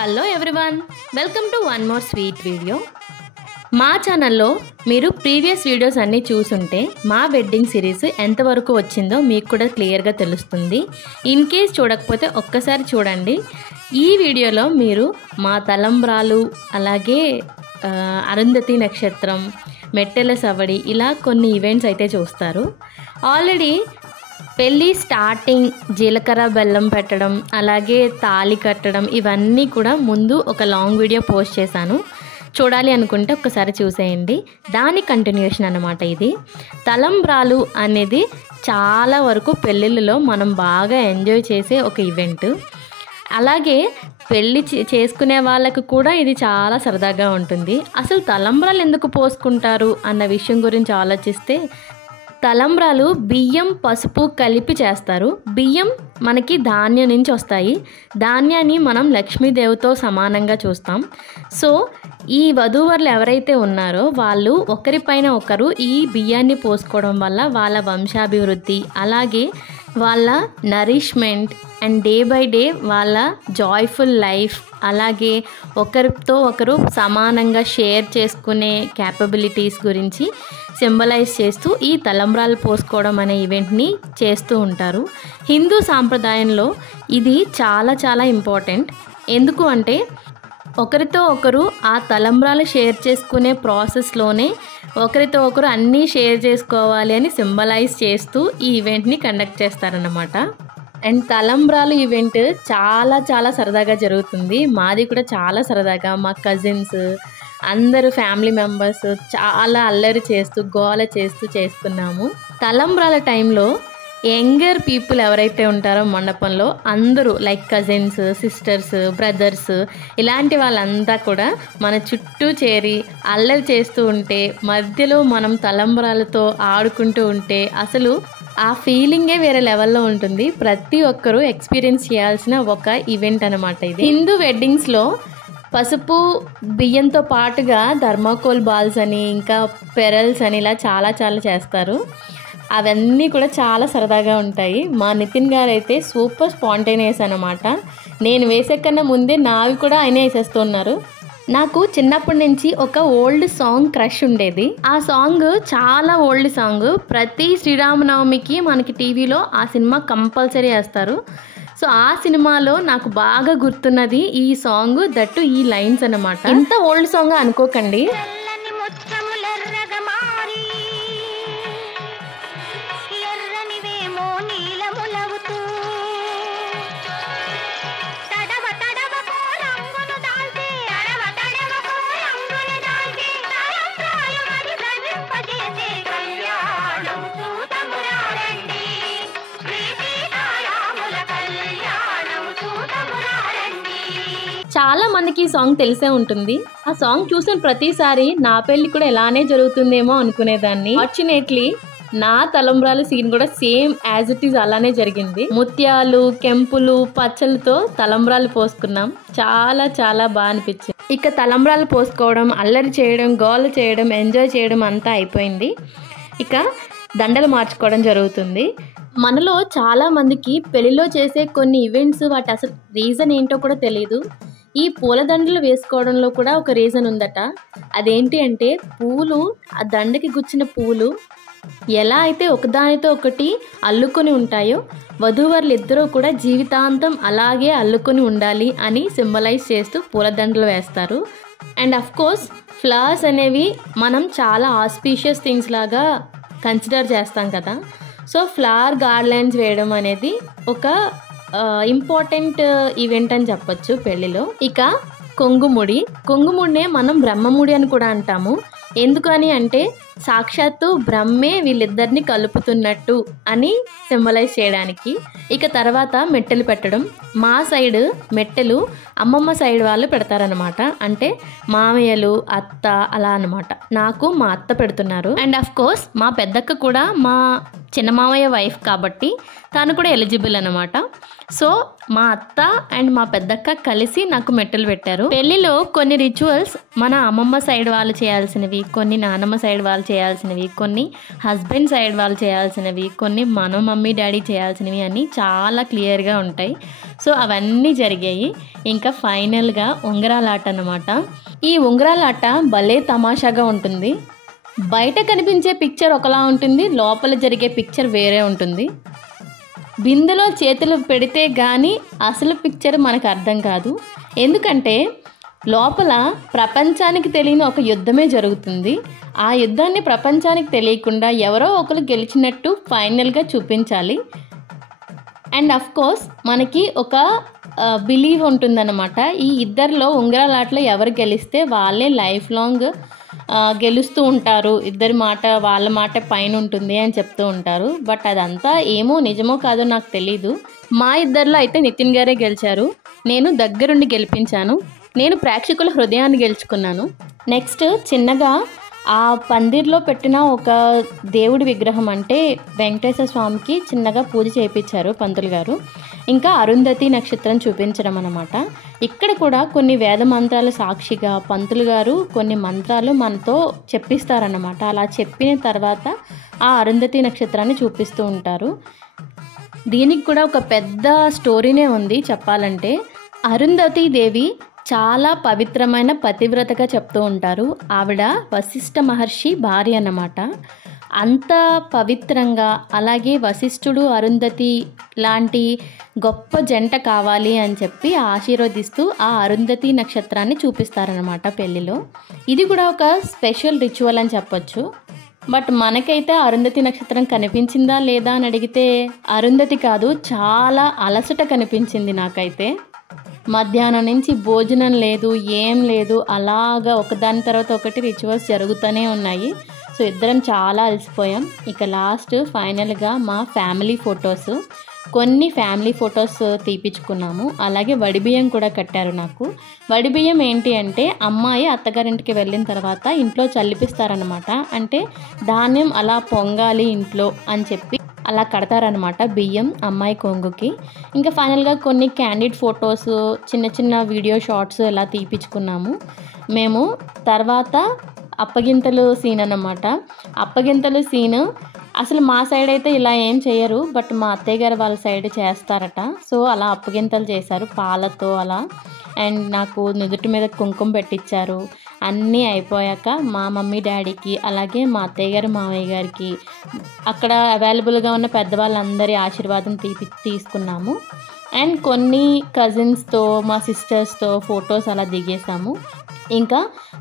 Hello everyone, welcome to one more sweet video. మా ఛానల్లో మీరు ప్రీవియస్ వీడియోస్ అన్నీ చూసుంటే మా వెడ్డింగ్ సిరీస్ ఎంతవరకు వచ్చిందో మీకు కూడా క్లియర్గా తెలుస్తుంది. ఇన్ కేస్ చూడకపోతే ఒక్కసారి చూడండి. ఈ వీడియోలో మీరు మా తలంబ్రాలు, అలాగే అరుంధతి నక్షత్రం, మెట్టెల సవడి, ఇలా కొన్ని ఈవెంట్స్ అయితే చూస్తారు. ఆల్రెడీ పెళ్ళి స్టార్టింగ్ జీలకర్ర బెల్లం పెట్టడం, అలాగే తాళి కట్టడం, ఇవన్నీ కూడా ముందు ఒక లాంగ్ వీడియో పోస్ట్ చేశాను. చూడాలి అనుకుంటే ఒక్కసారి చూసేయండి. దాని కంటిన్యూషన్ అన్నమాట ఇది. తలంబ్రాలు అనేది చాలా వరకు పెళ్ళిళ్ళలో మనం బాగా ఎంజాయ్ చేసే ఒక ఈవెంట్. అలాగే పెళ్ళి చేసుకునే వాళ్ళకు కూడా ఇది చాలా సరదాగా ఉంటుంది. అసలు తలంబ్రాలు ఎందుకు పోసుకుంటారు అన్న విషయం గురించి ఆలోచిస్తే, తలంబ్రాలు బియ్యం పసుపు కలిపి చేస్తారు. బియ్యం మనకి ధాన్యం నుంచి వస్తాయి. ధాన్యాన్ని మనం లక్ష్మీదేవితో సమానంగా చూస్తాం. సో ఈ వధూవరులు ఎవరైతే ఉన్నారో వాళ్ళు ఒకరిపైన ఒకరు ఈ బియ్యాన్ని పోసుకోవడం వల్ల వాళ్ళ వంశాభివృద్ధి, అలాగే వాళ్ళ nourishment and day by day వాళ్ళ జాయ్ఫుల్ లైఫ్, అలాగే ఒకరితో ఒకరు సమానంగా షేర్ చేసుకునే క్యాపబిలిటీస్ గురించి సింబలైజ్ చేస్తూ ఈ తలంబ్రాలు పోసుకోవడం అనే ఈవెంట్ని చేస్తూ ఉంటారు. హిందూ సాంప్రదాయంలో ఇది చాలా చాలా ఇంపార్టెంట్. ఎందుకు అంటే ఒకరితో ఒకరు ఆ తలంబ్రాలు షేర్ చేసుకునే ప్రాసెస్లోనే ఒకరితో ఒకరు అన్నీ షేర్ చేసుకోవాలి అని సింబలైజ్ చేస్తూ ఈ ఈవెంట్ని కండక్ట్ చేస్తారన్నమాట. అండ్ తలంబ్రాలు ఈవెంట్ చాలా చాలా సరదాగా జరుగుతుంది. మాది కూడా చాలా సరదాగా, మా కజిన్స్ అందరూ ఫ్యామిలీ మెంబర్స్ చాలా అల్లరి చేస్తూ గోల చేస్తూ చేసుకున్నాము. తలంబ్రాల టైంలో యంగర్ పీపుల్ ఎవరైతే ఉంటారో మండపంలో అందరూ లైక్ కజిన్స్, సిస్టర్స్, బ్రదర్స్, ఇలాంటి వాళ్ళంతా కూడా మన చుట్టూ చేరి అల్లరి చేస్తూ ఉంటే, మధ్యలో మనం తలంబ్రాలతో ఆడుకుంటూ ఉంటే అసలు ఆ ఫీలింగే వేరే లెవెల్లో ఉంటుంది. ప్రతి ఒక్కరూ ఎక్స్పీరియన్స్ చేయాల్సిన ఒక ఈవెంట్ అనమాట ఇది. హిందూ వెడ్డింగ్స్లో పసుపు బియ్యంతో పాటుగా థర్మాకోల్ బాల్స్ అని, ఇంకా పెరల్స్ అని, ఇలా చాలా చాలా చేస్తారు. అవన్నీ కూడా చాలా సరదాగా ఉంటాయి. మా నితిన్ గారు అయితే సూపర్ స్పాంటేనియస్ అనమాట. నేను వేసే కన్నా ముందే నావి కూడా ఆయనే వేసేస్తున్నారు. నాకు చిన్నప్పటి నుంచి ఒక ఓల్డ్ సాంగ్ క్రష్ ఉండేది. ఆ సాంగ్ చాలా ఓల్డ్ సాంగ్. ప్రతి శ్రీరామనవమికి మనకి టీవీలో ఆ సినిమా కంపల్సరీ వేస్తారు. సో ఆ సినిమాలో నాకు బాగా గుర్తున్నది ఈ సాంగ్, దట్టు ఈ లైన్స్ అన్నమాట. ఎంత ఓల్డ్ సాంగ్ అనుకోకండి. చాలా మందికి ఈ సాంగ్ తెలిసే ఉంటుంది. ఆ సాంగ్ చూసిన ప్రతిసారి నా పెళ్ళి కూడా ఇలానే జరుగుతుందేమో అనుకునేదాన్ని. ఫార్చునేట్లీ నా తలంబ్రాలు సీన్ కూడా సేమ్ యాజ్ ఇట్ ఈజ్ అలానే జరిగింది. ముత్యాలు, కెంపులు, పచ్చలతో తలంబ్రాలు పోసుకున్నాం. చాలా చాలా బాగా అనిపించింది. ఇక తలంబ్రాలు పోసుకోవడం, అల్లరి చేయడం, గోల చేయడం, ఎంజాయ్ చేయడం అంతా అయిపోయింది. ఇక దండలు మార్చుకోవడం జరుగుతుంది. మనలో చాలా మందికి పెళ్లిలో చేసే కొన్ని ఈవెంట్స్ వాటి అసలు రీజన్ ఏంటో కూడా తెలియదు. ఈ పూలదండలు వేసుకోవడంలో కూడా ఒక రీజన్ ఉందట. అదేంటి అంటే, పూలు, ఆ దండకి గుచ్చిన పూలు ఎలా అయితే ఒకదానితో ఒకటి అల్లుకొని ఉంటాయో, వధూవరులు ఇద్దరూ కూడా జీవితాంతం అలాగే అల్లుకొని ఉండాలి అని సింబలైజ్ చేస్తూ పూలదండలు వేస్తారు. అండ్ అఫ్ కోర్స్ ఫ్లవర్స్ అనేవి మనం చాలా ఆస్పీషియస్ థింగ్స్ లాగా కన్సిడర్ చేస్తాం కదా. సో ఫ్లవర్ గార్లెండ్స్ వేయడం అనేది ఒక ఇంపార్టెంట్ ఈవెంట్ అని చెప్పొచ్చు పెళ్ళిలో. ఇక కొంగుముడినే మనం బ్రహ్మముడి అని కూడా అంటాము. ఎందుకని అంటే సాక్షాత్తు బ్రహ్మే వీళ్ళిద్దరిని కలుపుతున్నట్టు అని సింబలైజ్ చేయడానికి. ఇక తర్వాత మెట్టెలు పెట్టడం. మా సైడ్ మెట్టెలు అమ్మమ్మ సైడ్ వాళ్ళు పెడతారనమాట. అంటే మామయ్యలు, అత్త, అలా అనమాట. నాకు మా అత్త పెడుతున్నారు. అండ్ అఫ్ కోర్స్ మా పెద్దక్క కూడా మా చిన్న మామయ్య వైఫ్ కాబట్టి తను కూడా ఎలిజిబుల్ అనమాట. సో మా అత్త అండ్ మా పెద్దక్క కలిసి నాకు మెట్టలు పెట్టారు. పెళ్ళిలో కొన్ని రిచువల్స్ మన అమ్మమ్మ సైడ్ వాళ్ళు చేయాల్సినవి, కొన్ని నానమ్మ సైడ్ వాళ్ళు చేయాల్సినవి, కొన్ని హస్బెండ్ సైడ్ వాళ్ళు చేయాల్సినవి, కొన్ని మన మమ్మీ డాడీ చేయాల్సినవి అని చాలా క్లియర్గా ఉంటాయి. సో అవన్నీ జరిగాయి. ఇంకా ఫైనల్గా ఉంగరాలాట అన్నమాట. ఈ ఉంగరాలాట భలే తమాషాగా ఉంటుంది. బయట కనిపించే పిక్చర్ ఒకలా ఉంటుంది, లోపల జరిగే పిక్చర్ వేరే ఉంటుంది. బిందెలో చేతులు పెడితే కానీ అసలు పిక్చర్ మనకు అర్థం కాదు. ఎందుకంటే లోపల ప్రపంచానికి తెలియని ఒక యుద్ధమే జరుగుతుంది. ఆ యుద్ధాన్ని ప్రపంచానికి తెలియకుండా ఎవరో ఒకరు గెలిచినట్టు ఫైనల్గా చూపించాలి. అండ్ అఫ్ కోర్స్ మనకి ఒక బిలీవ్ ఉంటుందన్నమాట. ఈ ఇద్దరిలో ఉంగరాలాటలో ఎవరు గెలిస్తే వాళ్ళే లైఫ్ లాంగ్ గెలుస్తూ ఉంటారు, ఇద్దరి మాట వాళ్ళ మాట పైన ఉంటుంది అని చెప్తూ ఉంటారు. బట్ అదంతా ఏమో నిజమో కాదో నాకు తెలీదు. మా ఇద్దరిలో అయితే నితిన్ గారే గెలిచారు. నేను దగ్గరుండి గెలిపించాను. నేను ప్రేక్షకుల హృదయాన్ని గెలుచుకున్నాను. నెక్స్ట్ చిన్నగా ఆ పందిర్లో పెట్టిన ఒక దేవుడి విగ్రహం అంటే వెంకటేశ్వర స్వామికి చిన్నగా పూజ చేయించారు పంతులు గారు. ఇంకా అరుంధతి నక్షత్రం చూపించడం అన్నమాట. ఇక్కడ కూడా కొన్ని వేద మంత్రాల సాక్షిగా పంతులు గారు కొన్ని మంత్రాలు మనతో చెప్పిస్తారన్నమాట. అలా చెప్పిన తర్వాత ఆ అరుంధతి నక్షత్రాన్ని చూపిస్తూ ఉంటారు. దీనికి కూడా ఒక పెద్ద స్టోరీనే ఉంది చెప్పాలంటే. అరుంధతి దేవి చాలా పవిత్రమైన పతివ్రతగా చెప్తూ ఉంటారు. ఆవిడ వశిష్ఠ మహర్షి భార్య అన్నమాట. అంత పవిత్రంగా, అలాగే వశిష్ఠుడు అరుంధతి లాంటి గొప్ప జంట కావాలి అని చెప్పి ఆశీర్వదిస్తూ ఆ అరుంధతి నక్షత్రాన్ని చూపిస్తారనమాట పెళ్ళిలో. ఇది కూడా ఒక స్పెషల్ రిచువల్ అని చెప్పొచ్చు. బట్ మనకైతే అరుంధతి నక్షత్రం కనిపించిందా లేదా అని అడిగితే అరుంధతి కాదు, చాలా అలసట కనిపించింది నాకైతే. మధ్యాహ్నం నుంచి భోజనం లేదు, ఏం లేదు, అలాగా ఒకదాని తర్వాత ఒకటి రిచువల్స్ జరుగుతూనే ఉన్నాయి. సో ఇద్దరం చాలా అలసిపోయాం. ఇక లాస్ట్ ఫైనల్గా మా ఫ్యామిలీ ఫొటోస్, కొన్ని ఫ్యామిలీ ఫొటోస్ తీపించుకున్నాము. అలాగే వడిబియ్యం కూడా కట్టారు నాకు. వడిబియ్యం ఏంటి అంటే అమ్మాయి అత్తగారింటికి వెళ్ళిన తర్వాత ఇంట్లో చల్లిపిస్తారనమాట. అంటే ధాన్యం అలా పొంగాలి ఇంట్లో అని చెప్పి అలా కడతారనమాట బియ్యం అమ్మాయి కొంగుకి. ఇంకా ఫైనల్గా కొన్ని క్యాండిడ్ ఫొటోస్, చిన్న చిన్న వీడియో షార్ట్స్ ఇలా తీపించుకున్నాము మేము. తర్వాత అప్పగింతలు సీన్ అన్నమాట. అప్పగింతలు సీన్ అసలు మా సైడ్ అయితే ఇలా ఏం చేయరు, బట్ మా అత్తయ్య గారు వాళ్ళ సైడ్ చేస్తారట. సో అలా అప్పగింతలు చేశారు పాలతో అలా. అండ్ నాకు నుదుటి మీద కుంకుమ పెట్టించారు. అన్నీ అయిపోయాక మా మమ్మీ డాడీకి, అలాగే మా అత్తయ్య గారు మామయ్య గారికి, అక్కడ అవైలబుల్గా ఉన్న పెద్దవాళ్ళందరి ఆశీర్వాదం తీసుకున్నాము. అండ్ కొన్ని కజిన్స్తో, మా సిస్టర్స్తో ఫొటోస్ అలా దిగేసాము. ఇంకా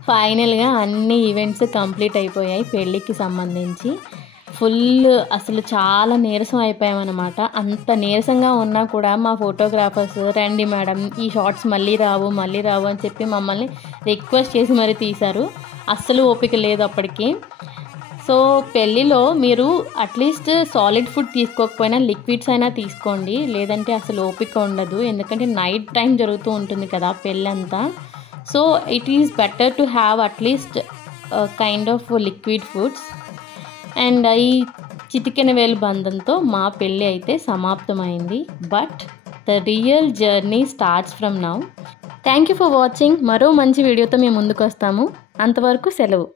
ఫైనల్గా అన్ని ఈవెంట్స్ కంప్లీట్ అయిపోయాయి పెళ్ళికి సంబంధించి. ఫుల్ అసలు చాలా నీరసం అయిపోయామన్నమాట. అంత నీరసంగా ఉన్నా కూడా మా ఫోటోగ్రాఫర్స్ రండి మేడం ఈ షార్ట్స్ మళ్ళీ రావు అని చెప్పి మమ్మల్ని రిక్వెస్ట్ చేసి మరీ తీశారు. అస్సలు ఓపిక లేదు అప్పటికి. సో పెళ్ళిలో మీరు అట్లీస్ట్ సాలిడ్ ఫుడ్ తీసుకోకపోయినా లిక్విడ్స్ అయినా తీసుకోండి, లేదంటే అసలు ఓపిక ఉండదు. ఎందుకంటే నైట్ టైం జరుగుతూ ఉంటుంది కదా పెళ్ళంతా. So it is better to have at least kind of liquid foods. And ఈ చిటికెన వేలు బంధంతో మా పెళ్ళి అయితే సమాప్తమైంది. But the real journey starts from now. Thank you for watching. మరో మంచి వీడియోతో మేము ముందుకు వస్తాము. అంతవరకు సెలవు.